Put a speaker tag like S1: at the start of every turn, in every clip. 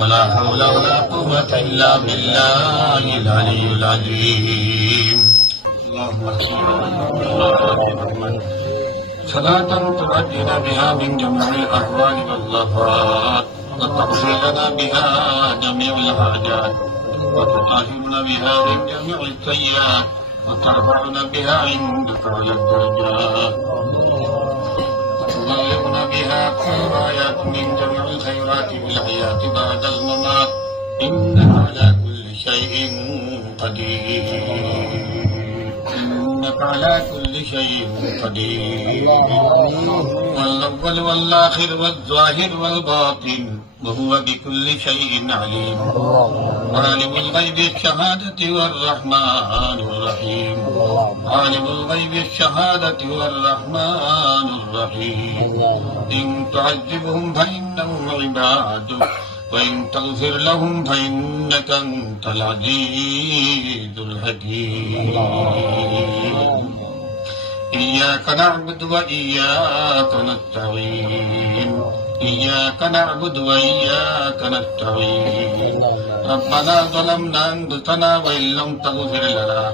S1: ولا حول ولا قوة إلا بالله العلي العظيم. اللهم تؤدينا بها من جميع الأهوال واللفات. وتغفر لنا بها جميع الحاجات. وتطهرنا بها من جميع السيئات. وترفعنا بها عندك على الدرجات. وتبلغنا بها آيات من جميع الخيرات في الحياة بعد الممات. إنك على كل شيء قدير. على كل شيء قدير. والأول والآخر والظاهر والباطن وهو بكل شيء عليم. عالم الغيب الشهادة والرحمن الرحيم. عالم الغيب الشهادة والرحمن الرحيم. إن تعذبهم فإنهم عبادك. وإن تغفر لهم فإنك أنت العزيز الحكيم إياك نعبد وإياك نستعين إياك نعبد وإياك نستعين ربنا ظلمنا أنفسنا وإن لم تغفر لنا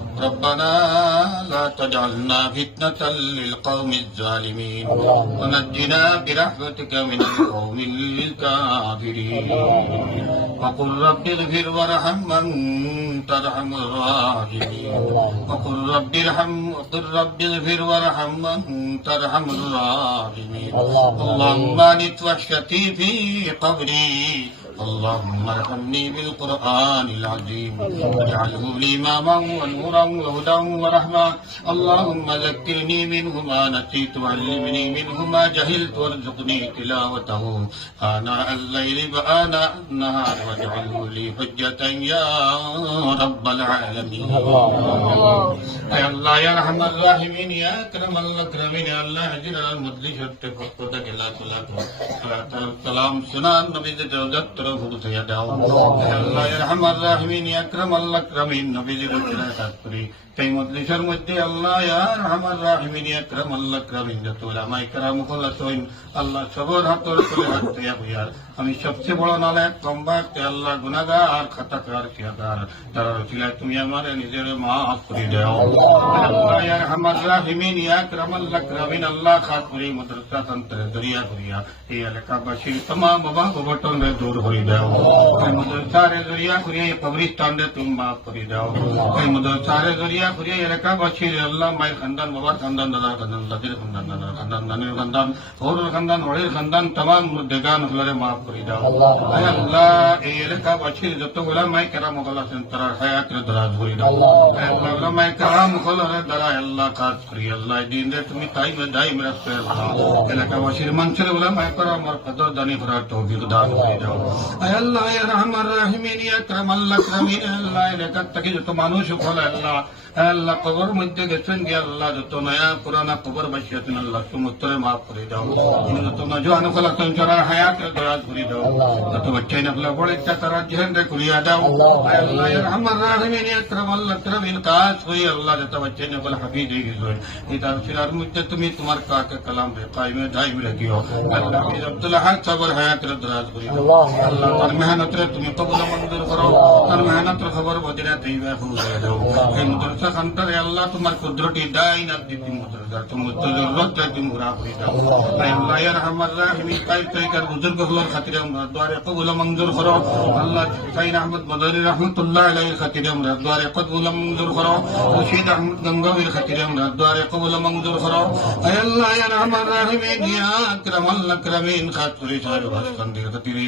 S1: ربنا لا تجعلنا فتنة للقوم الظالمين. ونجنا برحمتك من القوم الكافرين. وقل رب اغفر وارحم من ترحم الراحمين. وقل رب ارحم وقل رب اغفر وارحم من ترحم الراحمين. اللهم انت وحشتي في قبري اللهم ارحمني بالقرآن العظيم. واجعله لي إماما ونورا وهدى ورحمة. اللهم ذكرني منه ما نسيت وعلمني منه ما جهلت وارزقني تلاوته. آناء الليل وآناء النهار واجعله لي حجة يا رب العالمين. يا الله يا رحم الراحمين يا أكرم الأكرمين يا الله أجر المدلش اتفقتك لا تلاك السلام سنان نبي جوزت আমি সবচেয়ে বড় নালায়ক কম্বা আল্লাহ গুনাহগার খাতাকার খিয়াদার তারা রসিলা তুমি আমার নিজের মা আফরি দাও আল্লাহ ইয়া ইরহাম আর আল্লাহ খাতুরি মাদ্রাসা দরিয়া করিয়া এই এলাকাবাসীর তমাম অভাব অঘটন দূর হয় করি দাও মদর সারে জরিয়া করিয়া এই কবরিস্তানে তুমি মাফ করি দাও এই মাফ করি দাও আল্লাহ, এই এলাকা বাসি যতগুলা মাই কেরা মোগল আছেন, তার হায়াতের দরাজ দাও আল্লাহ মাই কেরা মোগল হরে দ্বারা কাজ করি। আল্লাহ দিন রে তুমি তাই দাই মেরা এলাকাবাসীর মানুষের বলে মাই করা আমার কদর দানি করার তৌফিক দান করে দাও अल्लाह या रहमान रहीमीन या करमल करमीन अल्लाह लेकर हयात दराज कर अल्लाह फिर मुझे तुम्हार का আল্লাহ, তার মেহনত রে তুমি কবুল মঞ্জুর করো, তার মেহনত রে খবর বদিনা তৈবা দাও এই মাদ্রাসা খান্তারে আল্লাহ তোমার কুদরতি দাই না দিতি মাদ্রাসা, তুমি জরুরত তুমি করে দাও। আয় আল্লাহ ইয়া রহমান রাহিম কাই কাই কার বুজুর্গ হলোর খাতিরে আমরা দোয়ারে কবুল মঞ্জুর করো। আল্লাহ সাইন আহমদ মদরি রহমতুল্লাহ আলাইহির খাতিরে আমরা দোয়ারে কবুল মঞ্জুর করো। রশিদ আহমদ গঙ্গাবীর খাতিরে আমরা দোয়ারে কবুল মঞ্জুর করো। আল্লাহ ইয়া রহমান রাহিম ইয়া আকরাম আল্লাহ আকরামিন, খাতুরি সাহেব খাতিরে।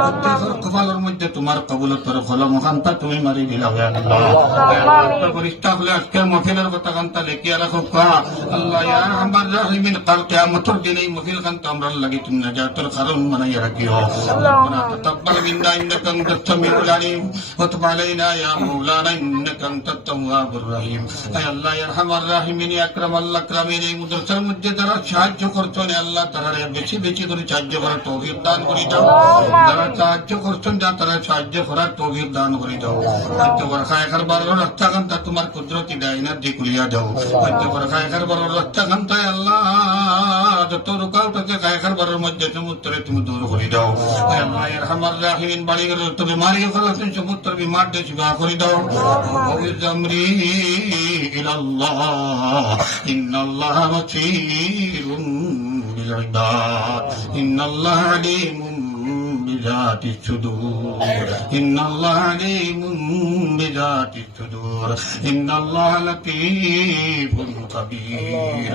S1: কপালের মধ্যে তোমার কবুলতর ফল মহান তা তুমি মারি দিলাও ইয়া আল্লাহ ফরিস্তা হলে আজকের মফিলের কথা কান্তা লেখিয়া রাখো কা আল্লাহ ইয়া রহমান রাহিমিন কাল কিয়ামতের দিন এই মফিল কান্তা আমরা লাগি তুমি নাজাতের কারণ বানাইয়া রাখিও ربنا تقبل منا انك انت السميع العليم وتب علينا يا مولانا انك انت التواب الرحيم اي الله يا ارحم الراحمين يا اكرم الاكرمين এই মুদরসার মধ্যে যারা সাহায্য করছেন আল্লাহ তারা বেশি বেশি করে সাহায্য করার তৌফিক দান করে দাও যারা সাহায্য করছেন, যা তারা সাহায্য করার তৌফিক দান করে দাও হয়তো বরখা একার বারো রাস্তা কান্তা তোমার কুদরতি ডাইনার দি কুলিয়া দাও হয়তো বরখা একার বারো রাস্তা কান্তায় আল্লাহ, যত রুকাওট আছে গায়কার বারের মধ্যে সমুদ্রে তুমি দূর করে দাও এর হামার বাড়ি গেলে তো বিমারি হল তুমি বিমার দিয়ে করে দাও ইলাল্লাহ, ইন্নাল্লাহ ইবাদ, ইন্নাল্লাহ జాతి చుదూర إن الله عليم بذات الصدور إن الله لطيف خبير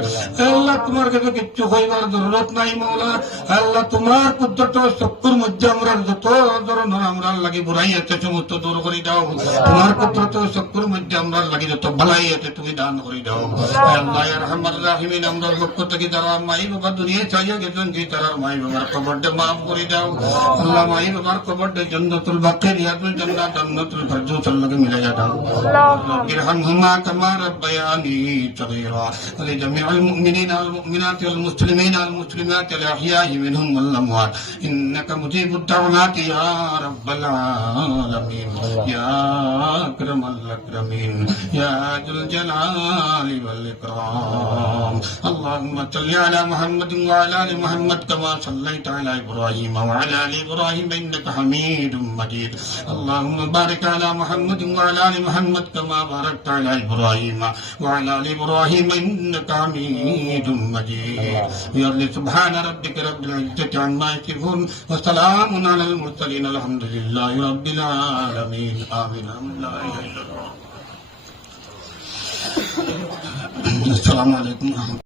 S1: আল্লাহ তোমার কাছে কিচ্ছু হইবার জরুরত নাই মৌলা আল্লাহ তোমার কুদ্রত চক্ষুর মধ্যে আমরা যত ধরনের আমরা লাগি বুড়াই আছে সমস্ত দূর করে দাও তোমার কুদ্রত চক্ষুর মধ্যে আমরা লাগি যত ভালাই আছে তুমি দান করে দাও আল্লাহ আর রহমান রাহিমিন আমরা পক্ষ থেকে যারা মাই বাবা দুনিয়া চাইয়া গেছেন যে তারা মাই বাবার কবরটা মাফ করে দাও আল্লাহ মাই বাবার কবরটা জন্নতুল বাকি تحتريات جنات النطر ترجو سلمك ملا جاتا ارحمهما كما ربياني صغيرا لجميع المؤمنين والمؤمنات والمسلمين والمسلمات الاحياء منهم والاموات انك مجيب الدعوات يا رب العالمين يا اكرم الاكرمين يا ذا الجلال والاكرام اللهم صل على محمد وعلى ال محمد كما صليت على ابراهيم وعلى ال ابراهيم انك حميد مجيد اللهم بارك على محمد وعلى آل محمد كما باركت على إبراهيم وعلى آل إبراهيم إنك حميد مجيد. الله سبحان ربك رب العزة عما يصفون وسلام على المرسلين الحمد لله رب العالمين. آمين. لا إله إلا الله السلام عليكم